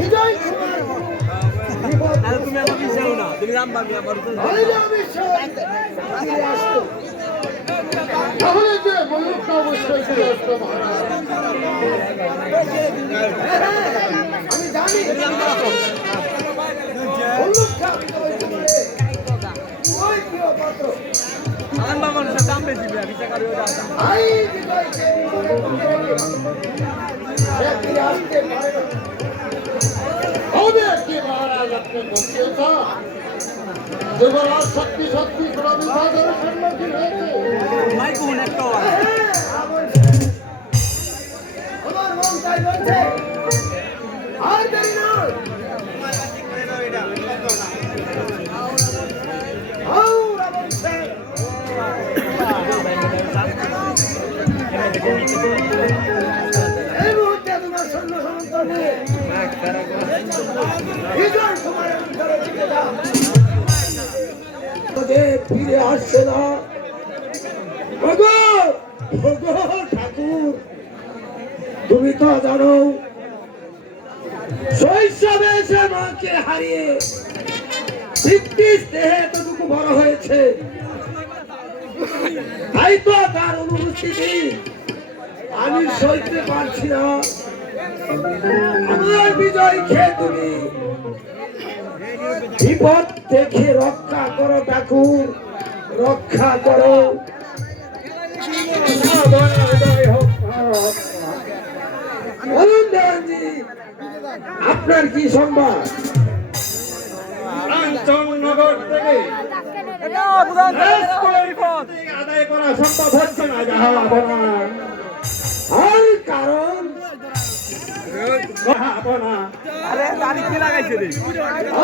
হৃদয় তোমার তুমি আমার বিষয় না, তুমি রামবাবু আমার তাহলে যে ময়ূরটা অবশ্যই ফিরে আসতো আমি জানি দাম বেশি মহারাজ আপনি বলছেন যুবরাজ সত্যি সত্যি কোনো বিপদের সম্মুখীন হয়েছে আমার মন তাই বলছে আর দেরি নয় এই মুহূর্তে তোমার সৈন্য সমন্ত নিয়ে ফিরে আসছে না ঠাকুর তুমি তো জানো শৈশবে সে মাকে হারিয়ে দেহে এতটুকু বড় হয়েছে তাই তো তার অনুপস্থিতি আমি সইতে পারছি না আমার বিজয় খেয়ে তুমি বিপদ দেখে রক্ষা করো ঠাকুর রক্ষা করো বলুন দেওয়ানজি আপনার কি সংবাদ নগর থেকে আদায় করা সম্ভব হচ্ছে না আর কারণ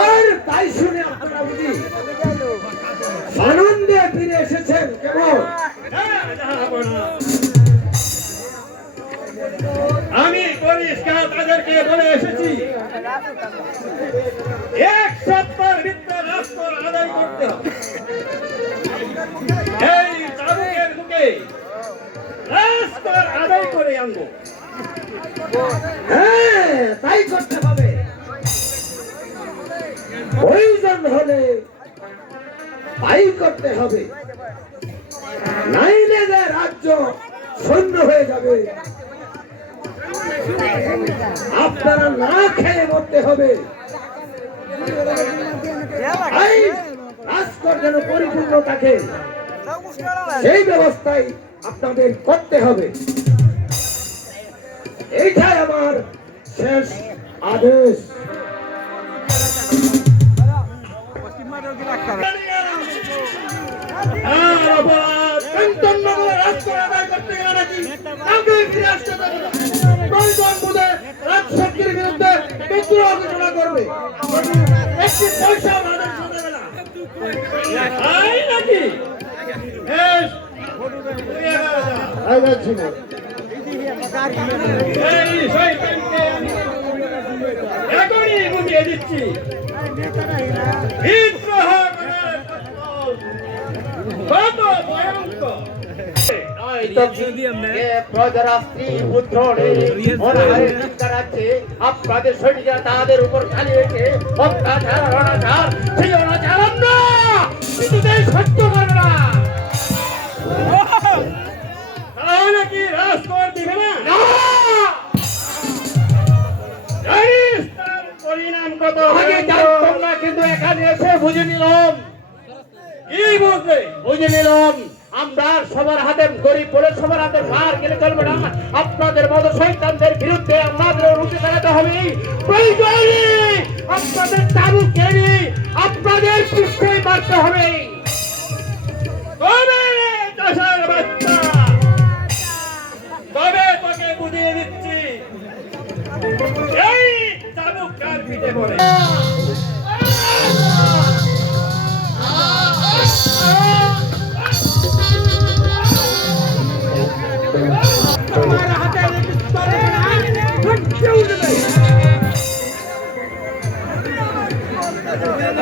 আর তাই শুনে আপনারা বুঝি আনন্দে ফিরে এসেছেন কেমন আমি পরিষ্কার তাদেরকে বলে এসেছি এক সপ্তাহের ভিতরে রাষ্ট্র আদায় করতে হবে এই চাবুকের মুখে রাষ্ট্র আদায় করে আনবো হ্যাঁ তাই করতে হবে প্রয়োজন হলে তাই করতে হবে নাইলে যে রাজ্য শূন্য হয়ে যাবে আপনারা না খেয়ে মরতে হবে রাজকর যেন পরিপূর্ণ থাকে সেই ব্যবস্থাই আপনাদের করতে হবে এইটাই আমার শেষ আদেশ রাজশক্তির বিরুদ্ধে বিদ্রোহ ঘোষণা করবে একটি পয়সা আমাদের দেবে না নাকি এখনই বুঝিয়ে দিচ্ছি কত ভয়ঙ্কর আপনাদের সৈনিকরা তাদের উপর খালি হয়েছে অত্যাচার অনাচার সেই অনাচার আমরা কিছুতেই সহ্য করবে না তাহলে কি রাজকর দিবে না পরিণাম কত তোমরা কিন্তু এখানে এসে বুঝে নিলাম কি বুঝলে বুঝে নিলাম আমরা সবার হাতে গরিব বলে সবার হাতে মার গেলে চলবে না আপনাদের মতো শয়তানদের বিরুদ্ধে আমাদের রুখে দাঁড়াতে হবে প্রয়োজনে আপনাদের চাবু কেড়ে আপনাদের পৃষ্ঠে মারতে হবে তবে তোকে বুঝিয়ে দিচ্ছি এই চাবুক কার পিঠে পড়ে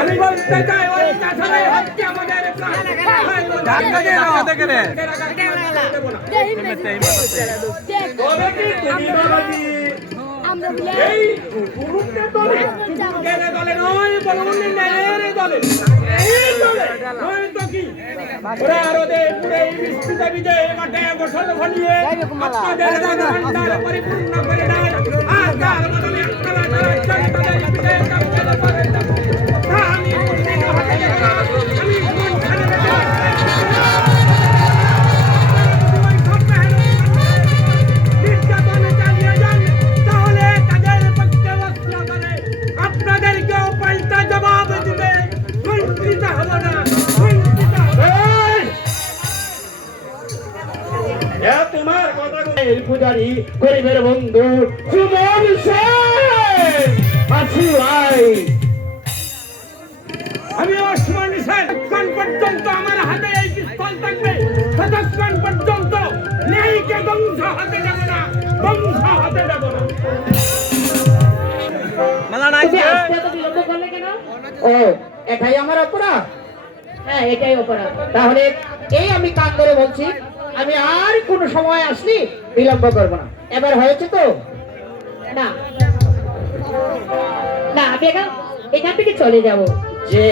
আমি বলতে চাই ওই চাষারাই হচ্ছে আমাদের এই চলে এই চলে হয়তো কি ওরা আরো পুরো এই বিস্তৃত বিজয় মাঠে বসল ফলিয়ে আপনাদের ভান্ডার পরিপূর্ণ করে দেয় আর তার বদলে আপনারা তারা জনতাদের বিজয় কামনা করেন আমি মুসলিম হাতে যাব আমি মন খানে নির্যাতন চালিয়ে যান তাহলে তাদের পক্ষে অস্ত্র করে আপনাদেরকেও পাল্টা জবাব দিবে বঞ্চিত হব না বঞ্চিত হব না। তোমার কথা পূজারি গরিবের বন্ধু সুমন সেন আসি ভাই। আমি ওসমান হোসেন কোন পর্যন্ত আমার হাতে এই পিস্তল থাকবে ততক্ষণ পর্যন্ত ন্যায়কে বংশ হতে দেব না বংশ হতে দেব না। তুমি আসতে এত বিলম্ব করলে কেন? ও এটাই আমার অপরাধ? হ্যাঁ এটাই অপরাধ। তাহলে এই আমি কান ধরে বলছি, আমি আর কোনো সময় আসলে বিলম্ব করব না। এবার হয়েছে তো? না না, আমি এখান থেকে চলে যাব। যে